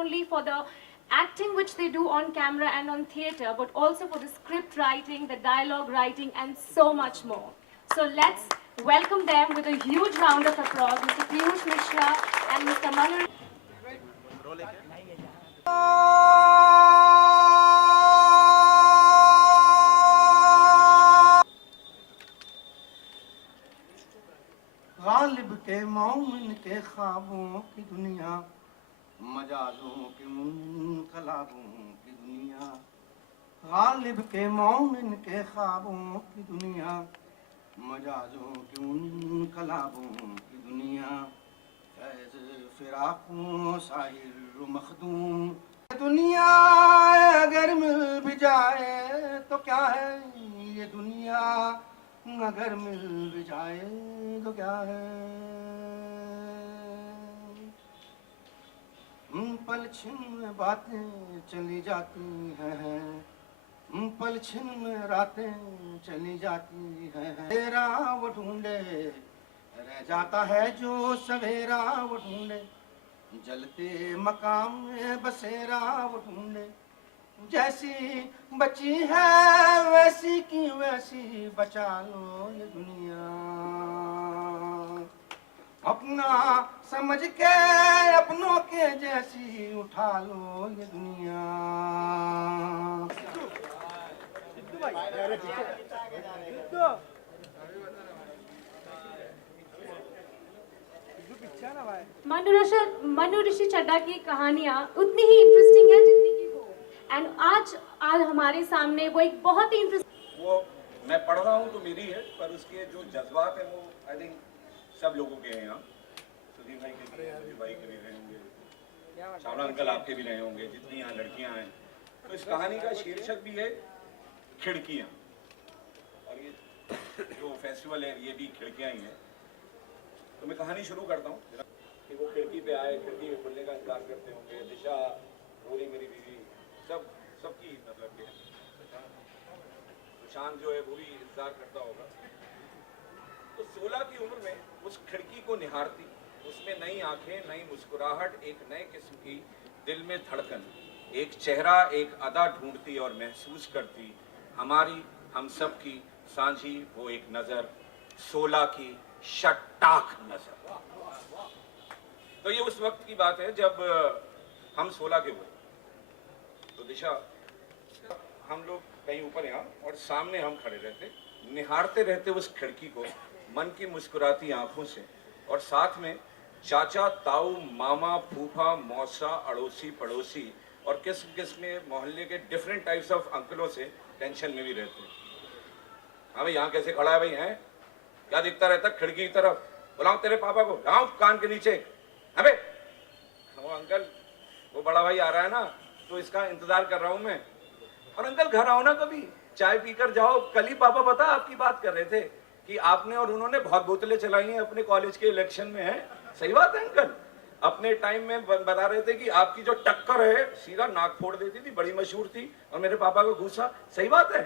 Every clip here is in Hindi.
only for the acting which they do on camera and on theatre, but also for the script writing, the dialogue writing, and so much more. So let's welcome them with a huge round of applause, Mr. Piyush Mishra and Mr. Manu. Ghalib के मोमिन के ख्वाबों की दुनिया, मजाजों के मुनकलाबों की दुनिया। गालिब के मोमिन के ख्वाबों की दुनिया, मजाजों के मुनकलाबों की दुनिया। फैज़ फिराक़ों साहिर मखदूम दुनिया अगर मिल भी जाए तो क्या है ये दुनिया, अगर मिल भी जाए तो क्या है। पलछिन में बातें चली जाती हैं, पलछिन में रातें चली जाती हैं। सवेरा वो ढूंढे रह जाता है जो सवेरा वो ढूंढे, जलते मकाम में बसेरा वो ढूंढे। जैसी बची है वैसी की वैसी बचा लो ये दुनिया, अपना समझ के अपनों के जैसी उठा लो ये दुनिया। मनु ऋषि चड्ढा की कहानियाँ उतनी ही इंटरेस्टिंग है जितनी की वो, एंड आज हमारे सामने वो एक बहुत ही इंटरेस्टिंग, वो मैं पढ़ रहा हूँ तो मेरी है, पर उसके जो जज्बात हैं वो आई थिंक सब लोगों के हैं। यहाँ सुधीर भाई के भाई के भी रहे होंगे, शावना अंकल आपके भी रहे होंगे, जितनी यहाँ लड़कियाँ हैं। तो इस कहानी का शीर्षक भी है खिड़कियाँ, और ये जो फेस्टिवल है ये भी खिड़कियाँ ही है। तो मैं कहानी शुरू करता हूँ कि वो खिड़की पे आए, खिड़की पे खुलने का इंतजार करते होंगे। दिशा, रोली मेरी बीवी, सबकी मतलब कि सुशांत जो है वो भी इंतजार करता होगा। तो 16 की उम्र में उस खिड़की को निहारती, उसमें नई आंखें, नई मुस्कुराहट, एक नए किस्म की दिल में धड़कन, एक चेहरा, एक अदा ढूंढती और महसूस करती हमारी, हम सब की सांझी वो एक नजर, 16 की शट्टाक नजर। तो ये उस वक्त की बात है जब हम 16 के हुए। तो दिशा, हम लोग कहीं ऊपर यहाँ और सामने हम खड़े रहते, निहारते रहते उस खिड़की को मन की मुस्कुराती आंखों से, और साथ में चाचा, ताऊ, मामा, फूफा, मौसा, अड़ोसी पड़ोसी और किस्म किस्म के मोहल्ले के डिफरेंट टाइप्स ऑफ अंकलों से टेंशन में भी रहते। हाँ भाई, यहाँ कैसे खड़ा है भाई, हैं क्या दिखता रहता खिड़की की तरफ, बुलाओ तेरे पापा को, लाओ कान के नीचे। अबे वो अंकल, वो बड़ा भाई आ रहा है ना, तो इसका इंतजार कर रहा हूं मैं। और अंकल घर आओ ना, कभी चाय पीकर जाओ। कल ही पापा पता आपकी बात कर रहे थे कि आपने और उन्होंने बहुत बोतलें चलाई हैं अपने कॉलेज के इलेक्शन में। है सही बात है अंकल, अपने टाइम में बता रहे थे कि आपकी जो टक्कर है सीधा नाक फोड़ देती थी, बड़ी मशहूर थी, और मेरे पापा को घूसा। सही बात है,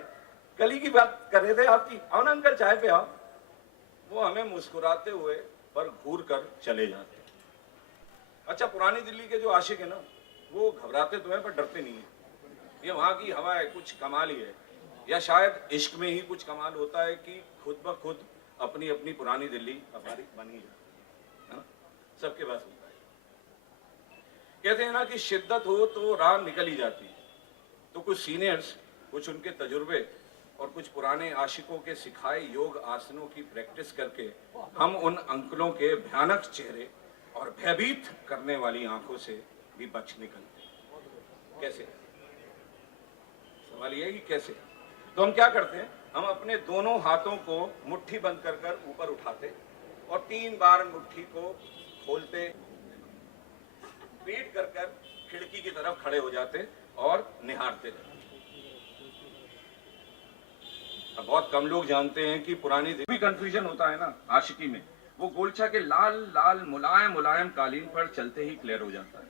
कल ही की बात कर रहे थे आपकी। आओ ना अंकल चाय पे आओ। वो हमें मुस्कुराते हुए पर घूर कर चले जाते। अच्छा, पुरानी दिल्ली के जो आशिक है ना, वो घबराते तो हैं पर डरते नहीं है। ये वहाँ की हवा है, कुछ कमाल ही है, या शायद इश्क में ही कुछ कमाल होता है कि खुद ब खुद अपनी अपनी पुरानी दिल्ली हमारी बनी है ना, सबके पास होता है। कहते हैं ना कि शिद्दत हो तो राह निकल ही जाती है। तो कुछ सीनियर्स, कुछ उनके तजुर्बे और कुछ पुराने आशिकों के सिखाए योग आसनों की प्रैक्टिस करके हम उन अंकलों के भयानक चेहरे और भयभीत करने वाली आंखों से भी बच निकलते। कैसे? सवाल यह है कि कैसे। तो हम क्या करते हैं, हम अपने दोनों हाथों को मुट्ठी बंद कर कर ऊपर उठाते और 3 बार मुट्ठी को खोलते, पीठ कर कर खिड़की की तरफ खड़े हो जाते और निहारते रहते। अब बहुत कम लोग जानते हैं कि पुरानी भी कंफ्यूजन होता है ना आशिकी में, वो गोलछा के लाल लाल मुलायम मुलायम कालीन पर चलते ही क्लियर हो जाता है।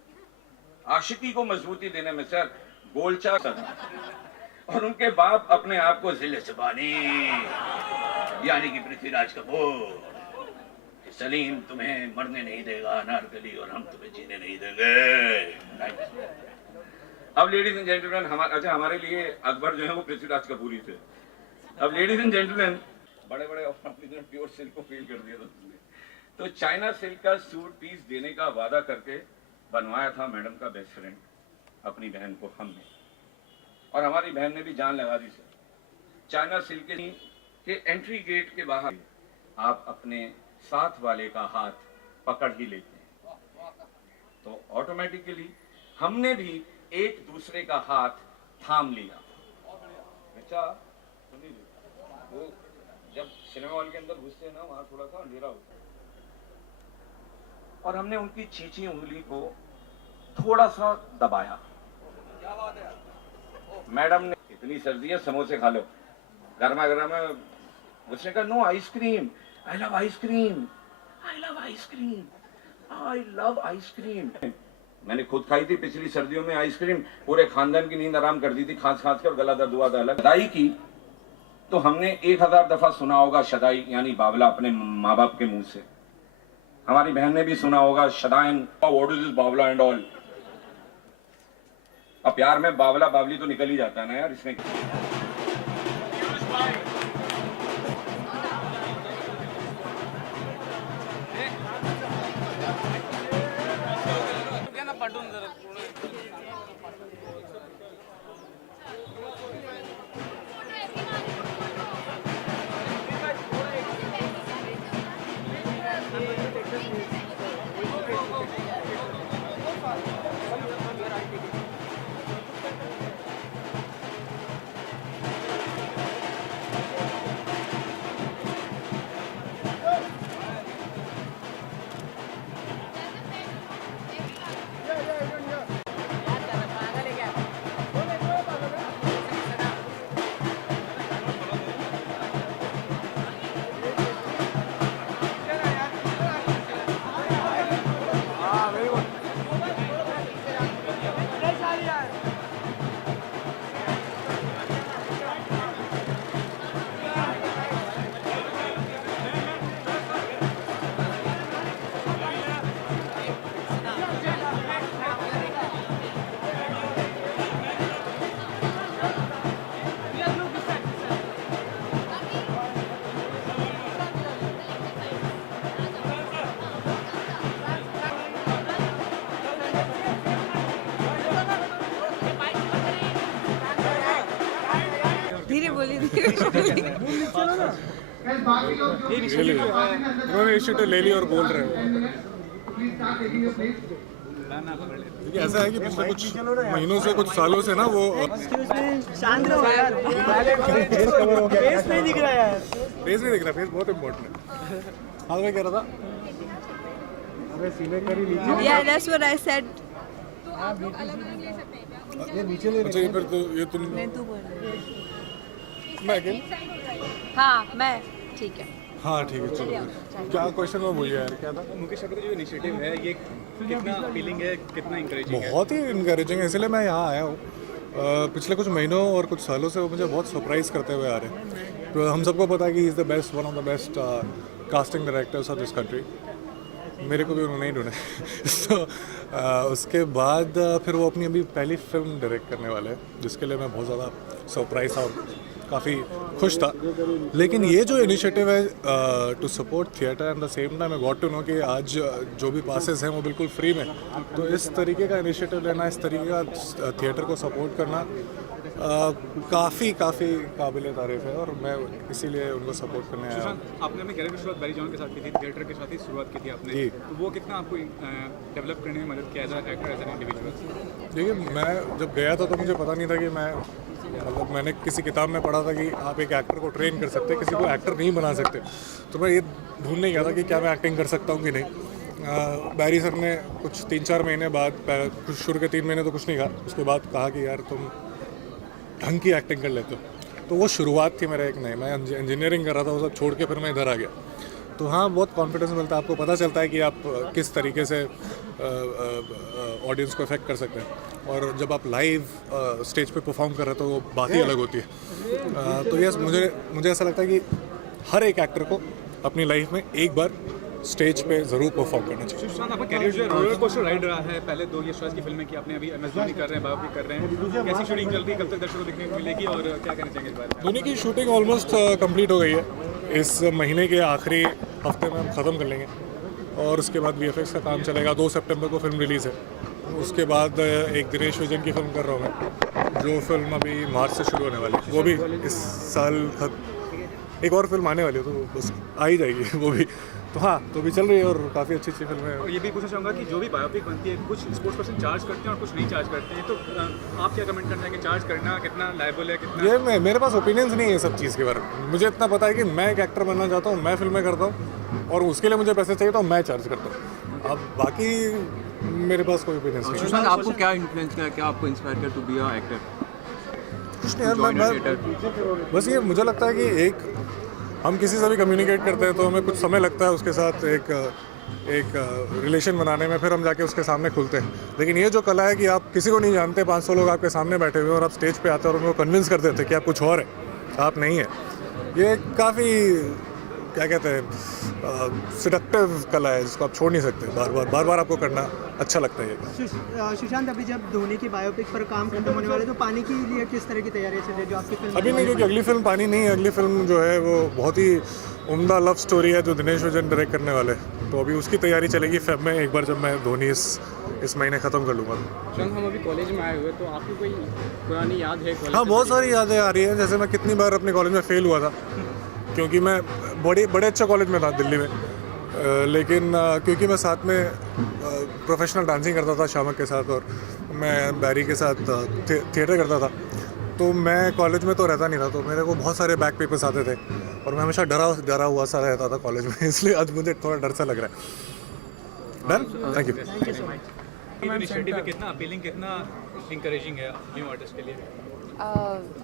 आशिकी को मजबूती देने में सर गोलचा और उनके बाप अपने आप को जिले सबानी यानी कि पृथ्वीराज कपूर, सलीम तुम्हें मरने नहीं देगा अनारकली, और हम तुम्हें जीने नहीं देंगे। अब लेडीज एंड जेंटलमैन हमारे लिए अकबर जो है वो पृथ्वीराज कपूर ही थे। अब लेडीज एंड जेंटलमैन बड़े बड़े प्योर सिल्क को फील कर दिया था उसने। तो चाइना सिल्क का सूट पीस देने का वादा करके बनवाया था मैडम का बेस्ट फ्रेंड अपनी बहन को हमने, और हमारी बहन ने भी जान लगा दी सर। चाइना सिल्क के एंट्री गेट के बाहर आप अपने साथ वाले का हाथ पकड़ ही लेते हैं, तो ऑटोमेटिकली हमने भी एक दूसरे का हाथ थाम लिया। बच्चा सुनिए, वो जब सिनेमा हॉल के अंदर घुसते हैं ना, वहां थोड़ा सा अंधेरा होता है, और हमने उनकी चींची उंगली को थोड़ा सा दबाया। क्या बात है? मैडम ने, इतनी सर्दी है समोसे खा लो, गर्मा गर्म है। उसने कहा no ice cream, I love ice cream, I love ice cream, I love ice cream. मैंने खुद खाई थी पिछली सर्दियों में आइसक्रीम, पूरे खानदान की नींद आराम कर दी थी, खांस खांस के, और गला दर्द हुआ था अलग। शदाई की तो हमने 1000 दफा सुना होगा शदाई यानी बावला अपने माँ बाप के मुंह से। हमारी बहन ने भी सुना होगा शदाइन, व्हाट इज दिस बावला एंड ऑल। अब प्यार में बावला बावली तो निकल ही जाता है ना यार, इसमें धीरे बोली धीरे बोली। उन्होंने इनिशिएटिव ले लिया और बोल रहे हैं। देखिए ऐसा है कि पिछले कुछ महीनों से, कुछ सालों से ना वो शांत रहो यार, फेस नहीं दिख रहा यार, फेस नहीं दिख रहा, फेस बहुत इम्पोर्टेंट है। हाँ मैं कह रहा था, अरे सीने कर ही लीजिए। Yeah, that's what I said. अच्छा ये फिर तो ये तुम मैं तू बोल रही है। मैं अकेले? हाँ मैं ठीक है। हाँ ठीक है चलो। क्या क्वेश्चन में भूल गया यार, क्या था? मुकेश का जो इनिशिएटिव है ये कितना अपीलिंग है, कितना इंकरेजिंग है? बहुत ही इनकरेजिंग है, इसलिए मैं यहाँ आया हूँ। पिछले कुछ महीनों और कुछ सालों से वो मुझे बहुत सरप्राइज़ करते हुए आ रहे हैं। तो हम सबको पता है कि is the best, one of the best casting directors of this country. मेरे को भी उन्होंने ही ढूंढा। तो उसके बाद फिर वो अपनी अभी पहली फिल्म डायरेक्ट करने वाले हैं, जिसके लिए मैं बहुत ज़्यादा सरप्राइज था और काफ़ी खुश था। लेकिन ये जो इनिशिएटिव है to support theatre at the same time I got to know कि आज जो भी पासेस हैं वो बिल्कुल फ्री में, तो इस तरीके का इनिशिएटिव लेना, इस तरीके का थिएटर को सपोर्ट करना काफ़ी काबिल तारीफ़ है, और मैं इसीलिए उनको सपोर्ट करने आया हूँ। आपने अपने कैरियर की शुरुआत बैरी जॉन के साथ की थी, थिएटर के साथ ही शुरुआत की थी आपने, जी। तो वो कितना आपको डेवलप करने में मदद किया as actor, as an individual? देखिए मैं जब गया था तो मुझे पता नहीं था कि मतलब मैंने किसी किताब में पढ़ा था कि आप एक एक्टर को ट्रेन कर सकते, किसी को एक्टर नहीं बना सकते। तो मैं ये ढूंढने गया था कि क्या मैं एक्टिंग कर सकता हूँ कि नहीं। बैरी सर ने कुछ 3-4 महीने बाद, कुछ शुरू के 3 महीने तो कुछ नहीं कहा, उसके बाद कहा कि यार तुम ढंग की एक्टिंग कर लेते हो। तो वो शुरुआत थी मेरा एक नई, मैं इंजीनियरिंग कर रहा था, वो सब छोड़ के फिर मैं इधर आ गया। तो हाँ बहुत कॉन्फिडेंस मिलता है, आपको पता चलता है कि आप किस तरीके से ऑडियंस को इफेक्ट कर सकते हैं, और जब आप लाइव स्टेज पे परफॉर्म कर रहे हो तो वो बात ही अलग होती है। तो यस मुझे ऐसा लगता है कि हर एक एक्टर को अपनी लाइफ में एक बार स्टेज पे ज़रूर परफॉर्म करना चाहिए। सुशांत, आपका कैरियर जो है रोलर कोस्टर राइड रहा है। पहले 2 यशराज की फिल्में की आपने, अभी MS धोनी कर रहे हैं, बायोपिक कर रहे हैं। कैसी शूटिंग चल रही है, कब तक दर्शकों को देखने को मिलेगी और क्या कहना चाहेंगे इस बारे में? धोनी की शूटिंग ऑलमोस्ट कंप्लीट हो गई है। इस महीने के आखिरी हफ्ते में हम ख़त्म कर लेंगे और उसके बाद VFX का काम चलेगा। 2 सितंबर को फिल्म रिलीज़ है। उसके बाद एक दिनेश विजन की फिल्म कर रहा हूँ मैं, जो फिल्म अभी मार्च से शुरू होने वाली है। वो भी इस साल एक और फिल्म आने वाली है, तो बस आ ही जाएगी वो भी। तो हाँ, तो भी चल रही है और काफ़ी अच्छी फिल्म है। और ये भी पूछना चाहूँगा कि जो भी बायोपिक बनती है, कुछ स्पोर्ट्स पर्सन चार्ज करते हैं और कुछ नहीं चार्ज करते हैं, तो आप क्या कमेंट करते हैं कि चार्ज करना कितना लायबल है, कितना? ये मेरे पास ओपिनियंस नहीं है सब चीज़ के बारे में। मुझे इतना पता है कि मैं एक एक्टर बनना चाहता हूँ, मैं फिल्में करता हूँ और उसके लिए मुझे पैसे चाहिए तो मैं चार्ज करता हूँ। अब बाकी मेरे पास कोई ओपिनियंस नहीं है। सुशांत, आपको क्या इन्फ्लुएंस किया, क्या आपको इंस्पायर किया टू बी अ एक्टर? कुछ नहीं यार, मैं बस ये मुझे लगता है कि एक हम किसी से भी कम्युनिकेट करते हैं तो हमें कुछ समय लगता है उसके साथ एक रिलेशन बनाने में, फिर हम जाके उसके सामने खुलते हैं। लेकिन ये जो कला है कि आप किसी को नहीं जानते, 500 लोग आपके सामने बैठे हुए हैं और आप स्टेज पे आते हैं और उनको कन्विंस कर देते हैं कि आप कुछ और है, आप नहीं है। ये काफ़ी क्या कहते हैं सिडक्टिव कला है जिसको आप छोड़ नहीं सकते। बार बार आपको करना अच्छा लगता है ये। सुशांत, अभी जब धोनी की बायोपिक पर काम खत्म होने वाले, तो पानी के लिए किस तरह की तैयारी चल रही है जो आपकी फिल्म? अभी नहीं, क्योंकि अगली फिल्म पानी नहीं है। अगली फिल्म जो है वो बहुत ही उम्दा लव स्टोरी है जो दिनेश विजन डायरेक्ट करने वाले हैं। तो अभी उसकी तैयारी चलेगी फेब में, एक बार जब मैं धोनी इस महीने ख़त्म कर लूँगा। सुशांत, हम अभी कॉलेज में आए हुए, तो आपकी कोई पुरानी याद है? हाँ, बहुत सारी यादें आ रही हैं। जैसे मैं कितनी बार अपने कॉलेज में फेल हुआ था, क्योंकि मैं बड़े अच्छे कॉलेज में था दिल्ली में, लेकिन क्योंकि मैं साथ में प्रोफेशनल डांसिंग करता था शामक के साथ और मैं बैरी के साथ थिएटर करता था, तो मैं कॉलेज में तो रहता नहीं था, तो मेरे को बहुत सारे बैक पेपर्स आते थे और मैं हमेशा डरा हुआ सा रहता था कॉलेज में, इसलिए आज मुझे थोड़ा डर सा लग रहा है। Done, thank you. इनिशिएटिव कितना अपीलिंग, कितना इंकरेजिंग है न्यू आर्टिस्ट के लिए?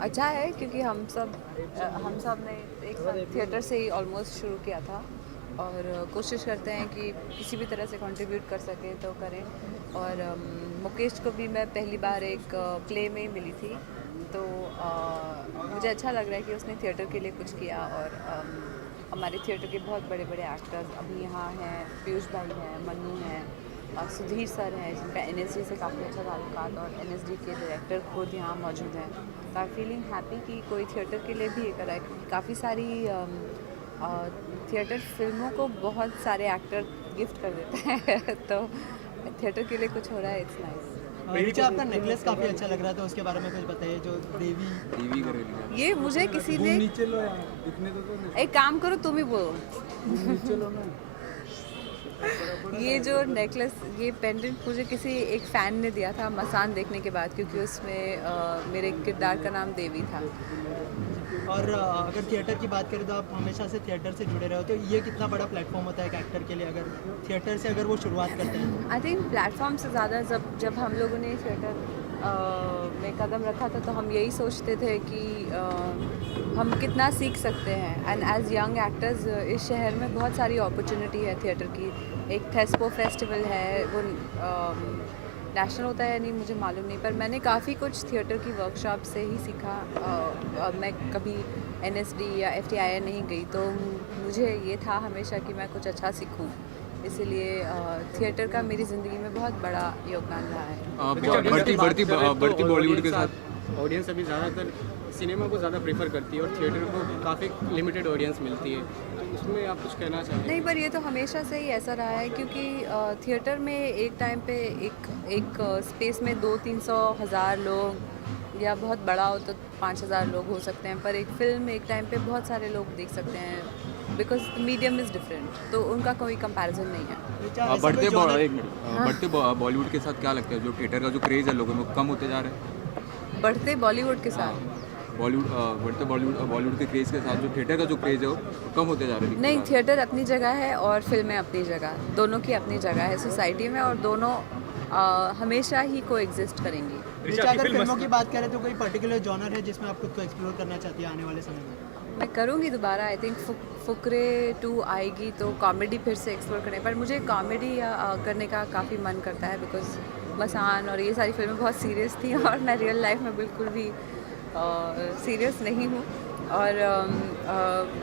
अच्छा है, क्योंकि हम सब ने एक साथ थिएटर से ही ऑलमोस्ट शुरू किया था और कोशिश करते हैं कि किसी भी तरह से कंट्रीब्यूट कर सकें तो करें। और मुकेश को भी मैं पहली बार एक प्ले में ही मिली थी, तो मुझे अच्छा लग रहा है कि उसने थिएटर के लिए कुछ किया। और हमारे थिएटर के बहुत बड़े बड़े एक्टर्स अभी यहाँ हैं, पीयूष भाई हैं, मन्नू हैं, सुधीर सर हैं जिनका NSD से काफ़ी अच्छा ताल्लुकात, और NSD के डायरेक्टर खुद यहाँ मौजूद हैं। तो आई फीलिंग हैप्पी कि कोई थिएटर के लिए भी ये करा है। काफ़ी सारी थिएटर फिल्मों को बहुत सारे एक्टर गिफ्ट कर देते हैं तो थिएटर के लिए कुछ हो रहा है, इट्स नाइस। नीचे आपका नेकलेस काफ़ी अच्छा लग रहा था, उसके बारे में कुछ बताइए। जो देवी कर रही है, ये मुझे किसी ने, एक काम करो तुम ही बोलो। ये जो नेकलेस, ये पेंडेंट मुझे किसी एक फ़ैन ने दिया था मसान देखने के बाद, क्योंकि उसमें मेरे किरदार का नाम देवी था। और अगर थिएटर की बात करें तो आप हमेशा से थिएटर से जुड़े रहे हो, तो ये कितना बड़ा प्लेटफॉर्म होता है एक एक्टर के लिए अगर थिएटर से अगर वो शुरुआत करते हैं? आई थिंक प्लेटफॉर्म से ज़्यादा जब हम लोगों ने थिएटर में कदम रखा था तो हम यही सोचते थे कि हम कितना सीख सकते हैं। एंड एज यंग एक्टर्स इस शहर में बहुत सारी अपॉर्चुनिटी है थिएटर की। एक थेस्पो फेस्टिवल है, वो नेशनल होता है या नहीं मुझे मालूम नहीं, पर मैंने काफ़ी कुछ थिएटर की वर्कशॉप से ही सीखा। मैं कभी NSD या FTII नहीं गई, तो मुझे ये था हमेशा कि मैं कुछ अच्छा सीखूं, इसलिए थिएटर का मेरी ज़िंदगी में बहुत बड़ा योगदान रहा है। बढ़ती बॉलीवुड के साथ ऑडियंस अभी ज़्यादातर सिनेमा को ज़्यादा प्रेफर करती है और थिएटर को काफ़ी लिमिटेड ऑडियंस मिलती है, तो उसमें आप कुछ कहना चाहेंगे? नहीं, पर ये तो हमेशा से ही ऐसा रहा है, क्योंकि थिएटर में एक टाइम पे एक स्पेस में 200-300 हज़ार लोग, या बहुत बड़ा हो तो 5000 लोग हो सकते हैं, पर एक फिल्म एक टाइम पे बहुत सारे लोग देख सकते हैं, बिकॉज मीडियम इज़ डिफरेंट, तो उनका कोई कंपैरिजन नहीं है। बढ़ते बॉलीवुड के साथ क्या लगता है, जो थिएटर का जो क्रेज़ है लोगों में कम होते जा रहे हैं? बढ़ते बॉलीवुड के साथ बढ़ते बॉलीवुड के क्रेज़ के साथ जो थिएटर का जो क्रेज़ है वो कम होते जा रहे हैं? नहीं, थिएटर अपनी जगह है और फिल्में अपनी जगह, दोनों की अपनी जगह है सोसाइटी में, और दोनों हमेशा ही को एग्जिस्ट करेंगी। अगर फिल्मों की बात करें तो कोई पर्टिकुलर जॉनर है जिसमें आप खुद को एक्सप्लोर करना चाहती है आने वाले समय में? मैं करूँगी दोबारा। आई थिंक फुकरे 2 आएगी तो कॉमेडी फिर से एक्सप्लोर करने, पर मुझे कॉमेडी करने का काफ़ी मन करता है, बिकॉज मसान और ये सारी फिल्में बहुत सीरियस थी और मैं रियल लाइफ में बिल्कुल भी सीरियस नहीं हूँ। और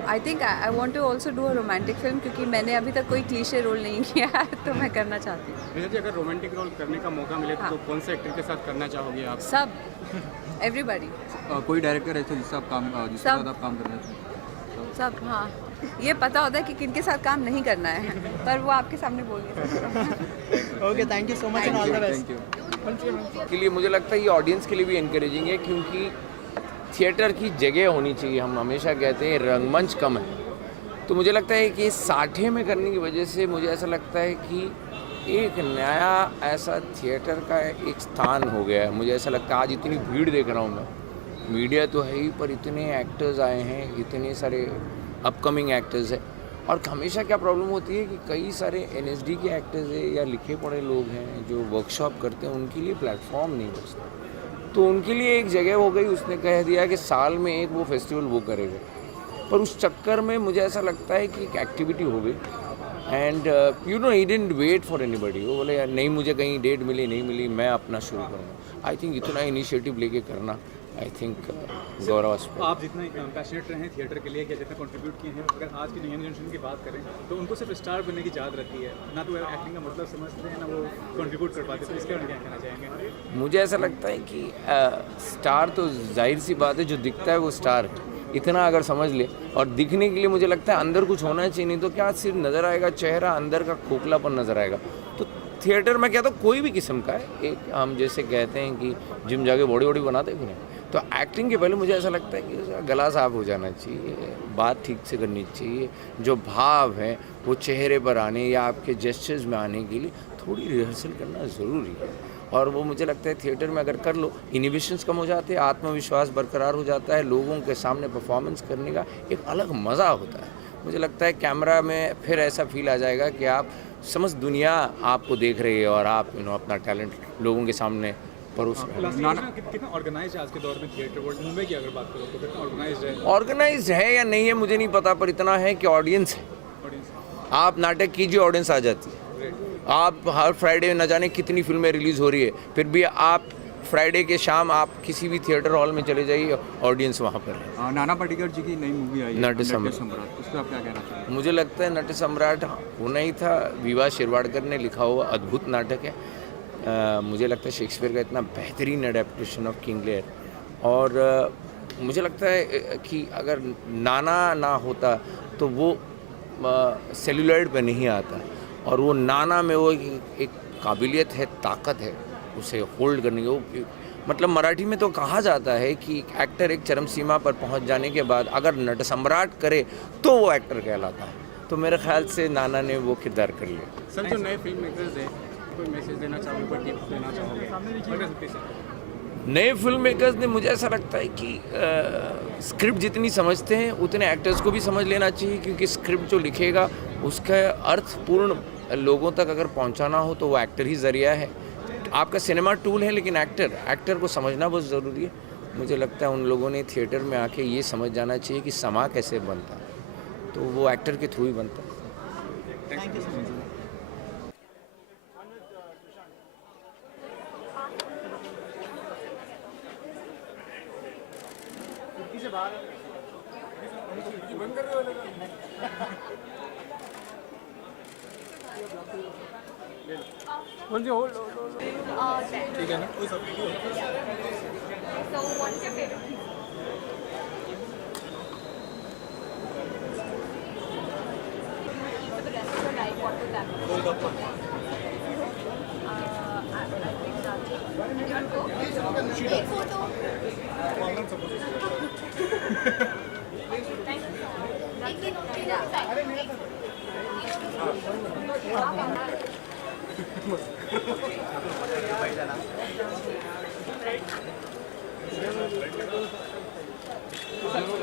I think I want to also do a romantic film, क्योंकि मैंने अभी तक कोई क्लीशे रोल नहीं किया है, तो मैं करना चाहती हूँ। नेहा जी, अगर रोमांटिक रोल करने का मौका मिले तो कौन से एक्टर के साथ करना चाहोगे आप? सब, एवरीबॉडी, कोई डायरेक्टर ऐसे जिससे आप काम जिसके सब। साथ आप काम करना चाहिए? सब। हाँ, ये पता होता है कि किनके साथ काम नहीं करना है, पर वो आपके सामने बोल नहीं सकता। Okay, thank you so much and all the best. Thank you. के लिए मुझे लगता है ये ऑडियंस के लिए भी इनकरेजिंग है, क्योंकि थिएटर की जगह होनी चाहिए। हम हमेशा कहते हैं रंगमंच कम है, तो मुझे लगता है कि 60 में करने की वजह से मुझे ऐसा लगता है कि एक नया ऐसा थिएटर का एक स्थान हो गया है। मुझे ऐसा लगता है आज इतनी भीड़ देख रहा हूँ मैं, मीडिया तो है ही, पर इतने एक्टर्स आए हैं, इतने सारे अपकमिंग एक्टर्स हैं, और हमेशा क्या प्रॉब्लम होती है कि कई सारे NSD के एक्टर्स हैं या लिखे पढ़े लोग हैं जो वर्कशॉप करते हैं, उनके लिए प्लेटफॉर्म नहीं बचता। तो उनके लिए एक जगह हो गई, उसने कह दिया कि साल में एक वो फेस्टिवल वो करेगा, पर उस चक्कर में मुझे ऐसा लगता है कि एक एक्टिविटी हो गई and you know he didn't wait for anybody. वो बोले यार नहीं, मुझे कहीं डेट मिली नहीं मिली, मैं अपना शुरू करूँगा। आई थिंक इतना इनिशिएटिव लेके करना, आई थिंक गौरवास्पद। आप जितना पैशनेट रहे हैं थिएटर के लिए या जितना कंट्रीब्यूट किए हैं, अगर आज की यंग जनरेशन की बात करें तो उनको सिर्फ स्टार बनने की याद रहती है, ना तो एक्टिंग का मतलब समझते हैं, ना वो कंट्रीब्यूट कर पाते, तो इसके बारे में क्या कहना चाहेंगे? मुझे ऐसा लगता है कि स्टार तो जाहिर सी बात है, जो दिखता है वो स्टार है, इतना अगर समझ ले। और दिखने के लिए मुझे लगता है अंदर कुछ होना चाहिए, नहीं तो क्या सिर्फ नज़र आएगा चेहरा, अंदर का खोखलापन नज़र आएगा। तो थिएटर में क्या तो कोई भी किस्म का है, एक हम जैसे कहते हैं कि जिम जाके बॉडी वॉडी बनाते भी नहीं, तो एक्टिंग के पहले मुझे ऐसा लगता है कि उसका गला साफ हो जाना चाहिए, बात ठीक से करनी चाहिए, जो भाव है वो चेहरे पर आने या आपके जेस्चर्स में आने के लिए थोड़ी रिहर्सल करना ज़रूरी है। और वो मुझे लगता है थिएटर में अगर कर लो, इनिबिशंस कम हो जाते हैं, आत्मविश्वास बरकरार हो जाता है, लोगों के सामने परफॉर्मेंस करने का एक अलग मज़ा होता है। मुझे लगता है कैमरा में फिर ऐसा फील आ जाएगा कि आप समझ दुनिया आपको देख रही है और आप अपना टैलेंट लोगों के सामने परोस रहे हैं। कितना ऑर्गेनाइज है आज के दौर में थिएटर वर्ल्ड? मुंबई की अगर बात करो तो कितना ऑर्गेनाइज है? ऑर्गेनाइज है या नहीं है मुझे नहीं पता, पर इतना है कि ऑडियंस है। आप नाटक कीजिए, ऑडियंस आ जाती है। आप हर फ्राइडे न जाने कितनी फिल्में रिलीज़ हो रही है, फिर भी आप फ्राइडे के शाम आप किसी भी थिएटर हॉल में चले जाइए, ऑडियंस वहाँ पर है। नाना पाटेकर जी की नई मूवी आई है नट सम्राट, उस पर आप क्या कहना चाहेंगे? मुझे लगता है नट सम्राट होना ही था। विवाह शिरवाडकर ने लिखा हुआ अद्भुत नाटक है। मुझे लगता है शेक्सपियर का इतना बेहतरीन एडेप्टेशन ऑफ किंग लियर, और मुझे लगता है कि अगर नाना ना होता तो वो सेलुलॉइड पे नहीं आता, और वो नाना में वो एक काबिलियत है, ताकत है उसे होल्ड करने की। वो मतलब मराठी में तो कहा जाता है कि एक्टर एक चरम सीमा पर पहुंच जाने के बाद अगर नट सम्राट करे तो वो एक्टर कहलाता है। तो मेरे ख्याल से नाना ने वो किरदार कर लिया। सर, जो नए फिल्म मेकर्स हैं, कोई मैसेज देना चाहोगे, कोई टिप्स देना चाहोगे? नए फिल्म मेकर्स ने, मुझे ऐसा लगता है कि स्क्रिप्ट जितनी समझते हैं उतने एक्टर्स को भी समझ लेना चाहिए, क्योंकि स्क्रिप्ट जो लिखेगा उसका अर्थपूर्ण लोगों तक अगर पहुंचाना हो तो वो एक्टर ही ज़रिया है। आपका सिनेमा टूल है, लेकिन एक्टर को समझना बहुत ज़रूरी है। मुझे लगता है उन लोगों ने थिएटर में आके ये समझ जाना चाहिए कि समा कैसे बनता है, तो वो एक्टर के थ्रू ही बनता है। Thank you so much. ठीक है ना? So what is your favorite? For the rest of your life, what would that be? I think that's it. You want to go? Take photo. Thank you.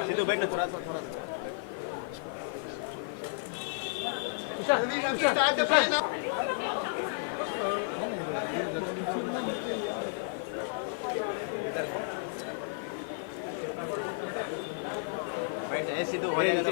Sidhu बैठ ना थोड़ा सा सिद्धू हो जाएगा तो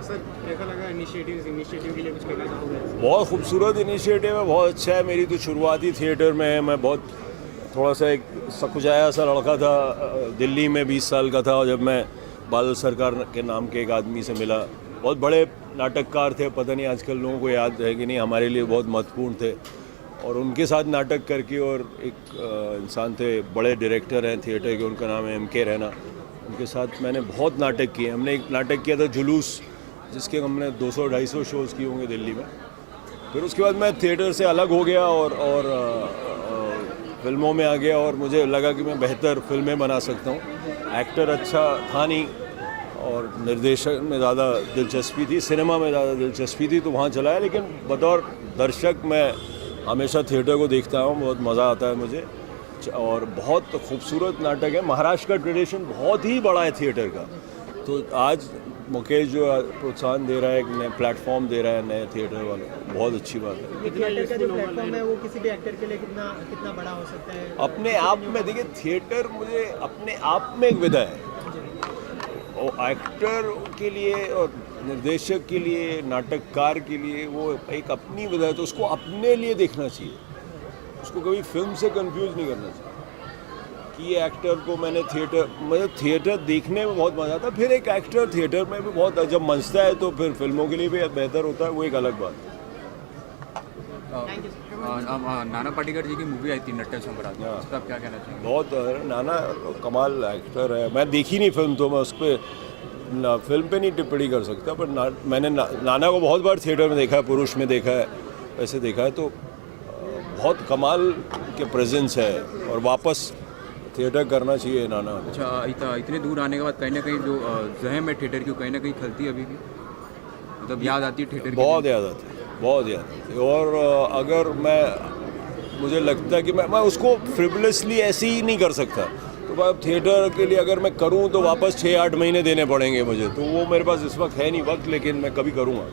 तो सर कैसा लगा इनिशिएटिव के लिए कुछ कहना चाहोगे? बहुत खूबसूरत इनिशिएटिव है, बहुत अच्छा है। मेरी तो शुरुआत ही थिएटर में है। मैं बहुत थोड़ा सा एक सकुचाया सा लड़का था, दिल्ली में 20 साल का था, और जब मैं बादल सरकार के नाम के एक आदमी से मिला, बहुत बड़े नाटककार थे, पता नहीं आजकल लोगों को याद है कि नहीं, हमारे लिए बहुत महत्वपूर्ण थे, और उनके साथ नाटक करके, और एक इंसान थे, बड़े डायरेक्टर हैं थिएटर के, उनका नाम है M.K. रैना, उनके साथ मैंने बहुत नाटक किए। हमने एक नाटक किया था जुलूस, जिसके हमने 200-250 शोज़ किए होंगे दिल्ली में। फिर उसके बाद मैं थिएटर से अलग हो गया और फिल्मों में आ गया, और मुझे लगा कि मैं बेहतर फिल्में बना सकता हूँ। एक्टर अच्छा था नहीं, और निर्देशक में ज़्यादा दिलचस्पी थी, सिनेमा में ज़्यादा दिलचस्पी थी, तो वहाँ चलाया। लेकिन बतौर दर्शक मैं हमेशा थिएटर को देखता हूँ, बहुत मज़ा आता है मुझे, और बहुत खूबसूरत नाटक है। महाराष्ट्र का ट्रेडिशन बहुत ही बड़ा है थिएटर का, तो आज मुकेश जो प्रोत्साहन दे रहा है, एक नए प्लेटफॉर्म दे रहा है नए थिएटर वालों को, बहुत अच्छी बात है। ये थिएटर का जो प्लेटफॉर्म है वो किसी भी एक्टर के लिए कितना बड़ा हो सकता है? अपने आप में देखिए, थिएटर मुझे अपने आप में एक विधा है, और एक्टर के लिए और निर्देशक के लिए, नाटककार के लिए वो एक अपनी विधा है, तो उसको अपने लिए देखना चाहिए, उसको कभी फिल्म से कंफ्यूज नहीं करना चाहिए कि ये एक्टर को मैंने थिएटर देखने में बहुत मज़ा आता है। फिर एक एक्टर थिएटर में भी बहुत जब मंचता है तो फिर फिल्मों के लिए भी बेहतर होता है, वो एक अलग बात है। नाना पाटेकर जी की मूवी आई थी नट्टा संक्रांति, उस पर आप क्या कहना चाहेंगे? बहुत नाना कमाल एक्टर है। मैं देखी नहीं फिल्म, तो मैं उस पर फिल्म पे नहीं टिप्पणी कर सकता, पर मैंने नाना को बहुत बार थिएटर में देखा है, पुरुष में देखा है, ऐसे देखा है, तो बहुत कमाल के प्रेजेंस है, और वापस थिएटर करना चाहिए नाना। अच्छा, इतने दूर आने के बाद कहीं ना कहीं जो जहम है थिएटर की, कहीं ना कहीं खलती है अभी भी, मतलब याद आती है थिएटर की? बहुत याद आती है, बहुत याद आती है। और अगर मुझे लगता है कि मैं उसको फ्रिवलेसली ऐसे ही नहीं कर सकता, तो अब थिएटर के लिए अगर मैं करूं तो वापस 6-8 महीने देने पड़ेंगे मुझे, तो वो मेरे पास इस वक्त है नहीं वक्त, लेकिन मैं कभी करूँगा।